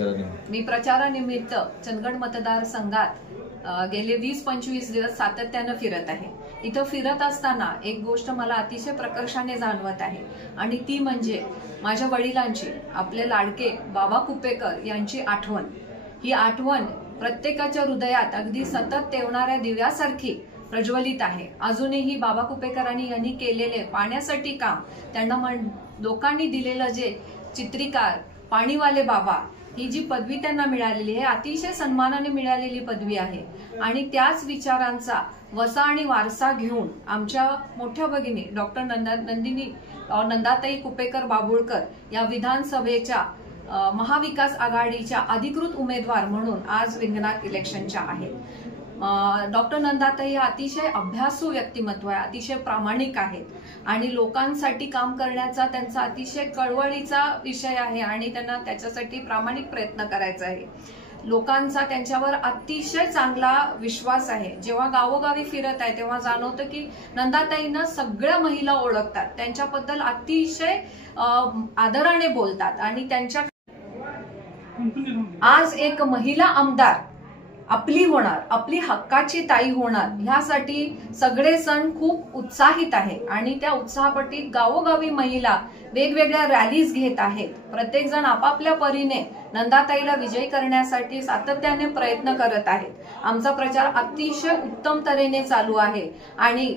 मी प्रचारानिमित्त चंदगड मतदारसंघात गेले 20-25 दिवस सातत्याने फिरत आहे। इथं फिरत असताना एक गोष्ट मला अतिशय प्रकर्षाने जाणवत आहे आणि ती म्हणजे माझ्या वडिलांची, आपले लाडके बाबा कुपेकर यांची आठवण। ही आठवण प्रत्येकाच्या हृदयात अगदी सतत तेवणाऱ्या दिव्यासारखी प्रज्वलित आहे। अजूनही बाबा कुपेकरांनी यांनी केलेले पाण्यासाठी काम, त्यांना लोकांनी दिलेलं जे चित्रिकार पाणीवाले बाबा, ही जी पदवी त्यांना मिळालेली आहे अतिशय सन्मानाने मिळालेली पदवी आहे आणि त्याच विचारांचा वसा आणि वारसा घेऊन आमच्या मोठ्या भगिनी डॉक्टर नंदाताई कुपेकर बाबुळकर या विधानसभेच्या महाविकास आघाडीच्या अधिकृत उमेदवार म्हणून आज रिंगणात इलेक्शनच्या आहेत। डॉक्टर नंदाताई अतिशय अभ्यासू व्यक्तिमत्व आहे, अतिशय प्रामाणिक आहेत आणि लोकांसाठी काम करण्याचा त्यांचा अतिशय कळवळीचा विषय आहे आणि त्यांना त्याच्यासाठी प्रामाणिक प्रयत्न करायचा आहे। लोकांचा त्यांच्यावर अतिशय चांगला विश्वास आहे। जेव्हा गावोगावी फिरत आहे तेव्हा जाणवतं की नंदाताईंना सगळ्या महिला ओळखतात, त्यांच्याबद्दल अतिशय आदराने बोलतात आणि त्यांच्या आज एक महिला आमदार आपली होणार, आपली हक्काची ताई होणार, ह्यासाठी सगळे सण खूप उत्साहित आहे आणि त्या उत्साहापोटी गावोगावी महिला वेगवेगळ्या रॅलीज घेत आहेत। प्रत्येक जण आपापल्या परीने नंदाताईला विजयी करण्यासाठी सातत्याने प्रयत्न करत आहेत। आमचा प्रचार अतिशय उत्तम तऱ्हेने चालू आहे आणि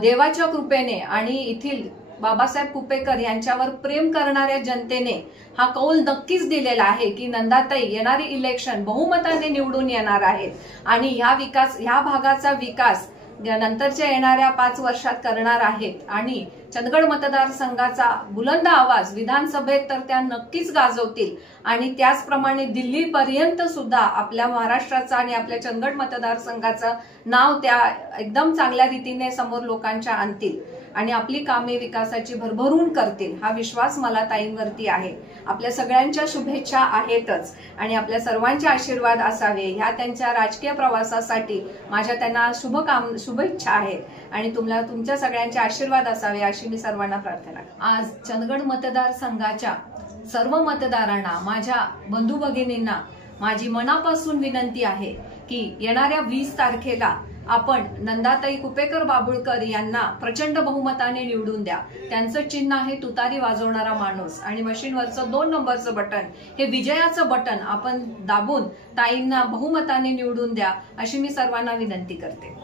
देवाच्या कृपेने आणि येथील बाबासाहेब कुपेकर यांच्यावर प्रेम करणाऱ्या जनतेने हा कौल नक्कीच दिलेला आहे की नंदाताई येणारी इलेक्शन बहुमताने निवडून येणार आहेत आणि ह्या भागाचा विकास नंतरच्या येणाऱ्या 5 वर्षात करणार आहेत आणि चंदगड मतदारसंघाचा बुलंद आवाज विधानसभेत तर त्या नक्कीच गाजवतील आणि त्याचप्रमाणे दिल्लीपर्यंत सुद्धा आपल्या महाराष्ट्राचा आणि आपल्या चंदगड मतदारसंघाचं नाव त्या एकदम चांगल्या रीतीने समोर लोकांच्या आणतील आणि आपली कामे विकासाची भरभरून करतील, हा विश्वास मला ताईंवरती आहे। आपल्या सगळ्यांच्या शुभेच्छा आहेतच आणि आपल्या सर्वांचे आशीर्वाद असावे ह्या त्यांच्या राजकीय प्रवासासाठी माझ्या त्यांना शुभेच्छा आहेत आणि तुमच्या सगळ्यांचे आशीर्वाद असावे अशी मी सर्वांना प्रार्थना करते। आज चंदगड मतदारसंघाच्या सर्व मतदारांना, माझ्या बंधू भगिनींना माझी मनापासून विनंती आहे की येणाऱ्या 20 तारखेला आपण नंदाताई कुपेकर बाबुळकर यांना प्रचंड बहुमताने निवडून द्या। त्यांचं चिन्ह आहे तुतारी वाजवणारा माणूस आणि मशीनवरचं 2 नंबरचं बटन हे विजयाचं बटन आपण दाबून ताईंना बहुमताने निवडून द्या अशी मी सर्वांना विनंती करते।